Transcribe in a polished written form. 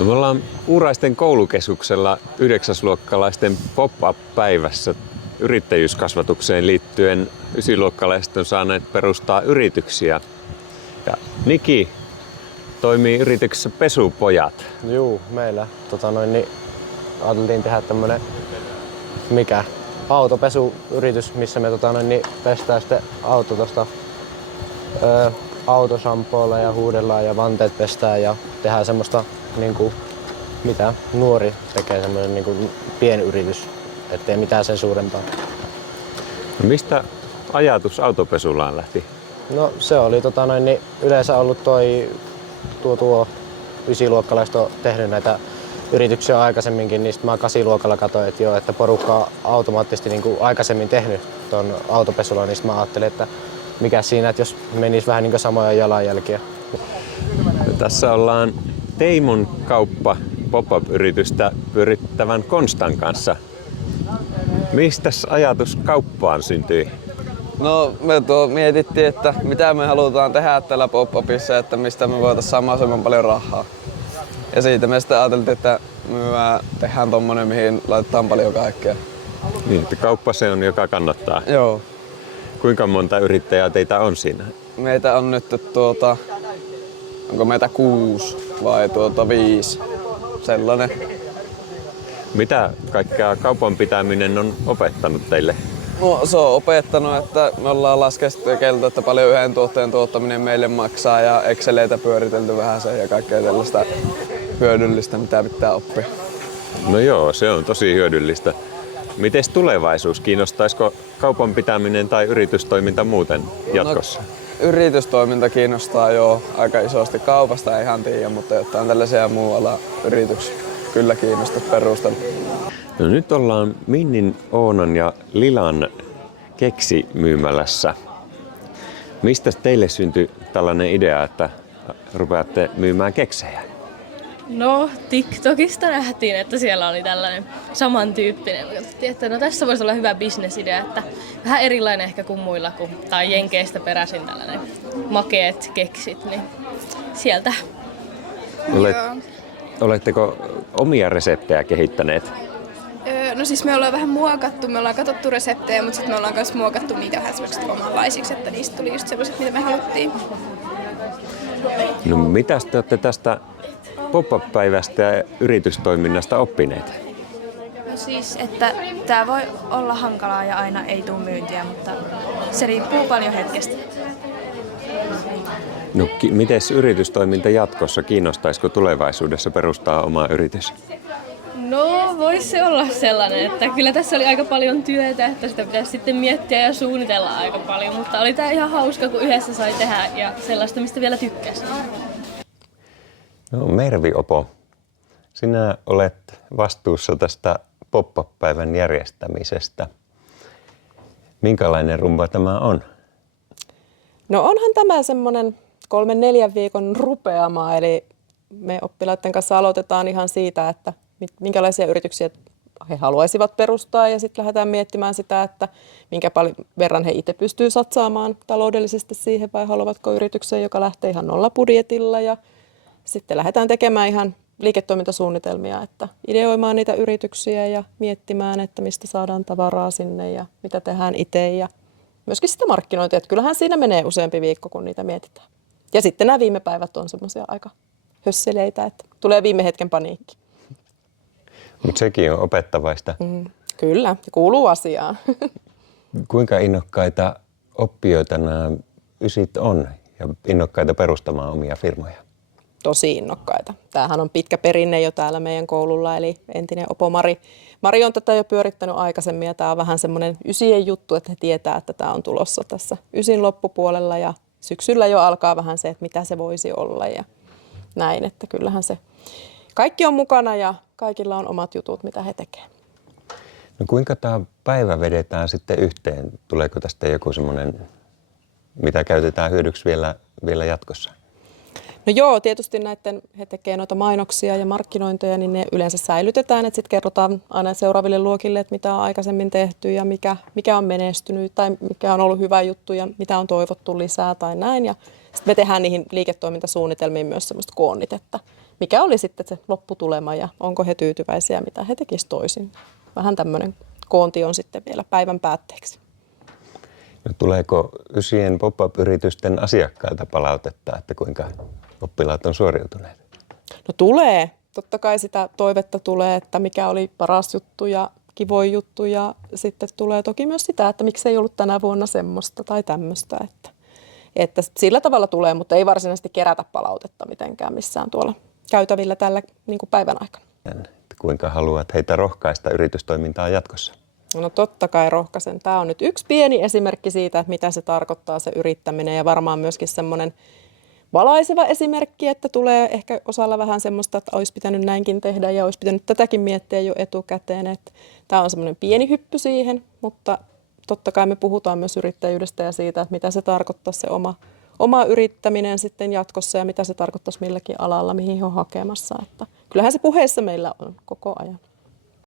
No, me ollaan Uuraisten koulukeskuksella 9-luokkalaisten pop-up-päivässä yrittäjyyskasvatukseen liittyen. 9-luokkalaiset on saaneet perustaa yrityksiä. Ja Niki toimii yrityksessä Pesupojat. Juu, meillä ajateltiin tehdä tämmönen autopesuyritys, missä me pestään sitten auto tosta autoshampoolla ja huudellaan ja vanteet pestään ja tehdään semmoista mitä nuori tekee, semmoinen pienyritys, ettei mitään sen suurempaa. No, mistä ajatus autopesulaan lähti? No se oli yleensä ollut tuo 9-luokkalaiset on tehnyt näitä yrityksiä aikaisemminkin, niin mä 8-luokalla katsoin, että porukka on automaattisesti aikaisemmin tehnyt tuon autopesulan, niin mä ajattelin, että mikä siinä, että jos menisi vähän samoja jalanjälkiä. Tässä ollaan Teimon kauppa pop-up-yritystä pyörittävän Konstan kanssa. Mistä ajatus kauppaan syntyi? No me mietittiin, että mitä me halutaan tehdä tällä pop-upissa, että mistä me voitaisiin saada mahdollisimman paljon rahaa. Ja siitä me sitten ajateltiin, että me tehdään tommonen, mihin laitetaan paljon kaikkea. Niin, että kauppa se on, joka kannattaa. Joo. Kuinka monta yrittäjää teitä on siinä? Meitä on nyt onko meitä 6 vai 5, sellainen. Mitä kaikkea kaupan pitäminen on opettanut teille? No, se on opettanut, että me ollaan laskeskeltu, että paljon yhden tuotteen tuottaminen meille maksaa ja Exceleitä pyöritelty vähän sen ja kaikkea sellaista hyödyllistä, mitä pitää oppia. No joo, se on tosi hyödyllistä. Mites tulevaisuus? Kiinnostaisiko kaupan pitäminen tai yritystoiminta muuten jatkossa? No, yritystoiminta kiinnostaa jo aika isosti. Kaupasta ei ihan tiedä, mutta jotain tällaisia muualla yrityksiä kyllä kiinnostaa perustella. No, nyt ollaan Minnin, Oonan ja Lilan keksimyymälässä. Mistä teille syntyi tällainen idea, että rupeatte myymään keksejä? No, TikTokista nähtiin, että siellä oli tällainen samantyyppinen. Katsottiin, että tässä voisi olla hyvä bisnesidea, että vähän erilainen ehkä kuin muilla, tai Jenkeistä peräisin tällainen makeet keksit, niin sieltä. Oletteko omia reseptejä kehittäneet? No siis me ollaan vähän muokattu, me ollaan katsottu reseptejä, mutta sitten me ollaan myös muokattu niitä vähän semmoiset omanlaisiksi, että niistä tuli just semmoiset, mitä me haluttiin. No, mitäs te olette tästä pop-up-päivästä ja yritystoiminnasta oppineet? No siis, että tää voi olla hankalaa ja aina ei tule myyntiä, mutta se riippuu paljon hetkestä. No, mites yritystoiminta jatkossa? Kiinnostaisiko tulevaisuudessa perustaa oma yritys? No, voisi se olla sellainen, että kyllä tässä oli aika paljon työtä, että sitä pitäisi sitten miettiä ja suunnitella aika paljon, mutta oli tää ihan hauska, kun yhdessä sai tehdä ja sellaista, mistä vielä tykkäsi. No, Mervi Opo, sinä olet vastuussa tästä pop-up-päivän järjestämisestä. Minkälainen rumba tämä on? No, onhan tämä semmoinen 3-4 viikon rupeama, eli me oppilaiden kanssa aloitetaan ihan siitä, että minkälaisia yrityksiä he haluaisivat perustaa ja sitten lähdetään miettimään sitä, että minkä paljon verran he itse pystyy satsaamaan taloudellisesti siihen vai haluavatko yritykseen, joka lähtee ihan nollabudjetilla ja sitten lähdetään tekemään ihan liiketoimintasuunnitelmia, että ideoimaan niitä yrityksiä ja miettimään, että mistä saadaan tavaraa sinne ja mitä tehdään itse ja myöskin sitä markkinointia, että kyllähän siinä menee useampi viikko, kun niitä mietitään. Ja sitten nämä viime päivät on semmoisia aika hösseleitä, että tulee viime hetken paniikki. Mutta sekin on opettavaista. Kyllä, kuuluu asiaan. Kuinka innokkaita oppijoita nämä ysit on ja innokkaita perustamaan omia firmoja? Tosi innokkaita. Tämähän on pitkä perinne jo täällä meidän koululla, eli entinen Opo Mari. Mari on tätä jo pyörittänyt aikaisemmin ja tämä on vähän semmoinen ysien juttu, että he tietää, että tämä on tulossa tässä ysin loppupuolella ja syksyllä jo alkaa vähän se, että mitä se voisi olla ja näin, että kyllähän se kaikki on mukana ja kaikilla on omat jutut, mitä he tekevät. No, kuinka tämä päivä vedetään sitten yhteen? Tuleeko tästä joku semmoinen, mitä käytetään hyödyksi vielä jatkossa? No joo, tietysti he tekevät noita mainoksia ja markkinointeja, niin ne yleensä säilytetään, että sitten kerrotaan aina seuraaville luokille, että mitä on aikaisemmin tehty ja mikä on menestynyt tai mikä on ollut hyvä juttu ja mitä on toivottu lisää tai näin. Ja sitten me tehdään niihin liiketoimintasuunnitelmiin myös semmoista koonnit, että mikä oli sitten se lopputulema ja onko he tyytyväisiä, mitä he tekisivät toisin. Vähän tämmöinen koonti on sitten vielä päivän päätteeksi. No, tuleeko Ysien pop-up-yritysten asiakkailta palautetta, että kuinka oppilaat on suoriutuneet? No tulee. Totta kai sitä toivetta tulee, että mikä oli paras juttu ja kivoin juttu ja sitten tulee toki myös sitä, että miksi ei ollut tänä vuonna semmoista tai tämmöistä. Että sillä tavalla tulee, mutta ei varsinaisesti kerätä palautetta mitenkään missään tuolla käytävillä tällä niin kuin päivän aikana. Kuinka haluat heitä rohkaista yritystoimintaa jatkossa? No totta kai rohkaisen. Tämä on nyt yksi pieni esimerkki siitä, että mitä se tarkoittaa se yrittäminen ja varmaan myöskin semmoinen valaiseva esimerkki, että tulee ehkä osalla vähän semmoista, että olisi pitänyt näinkin tehdä ja olisi pitänyt tätäkin miettiä jo etukäteen. Että tämä on semmoinen pieni hyppy siihen, mutta totta kai me puhutaan myös yrittäjyydestä ja siitä, että mitä se tarkoittaa se oma yrittäminen sitten jatkossa ja mitä se tarkoittaisi milläkin alalla, mihin on hakemassa. Että kyllähän se puheessa meillä on koko ajan.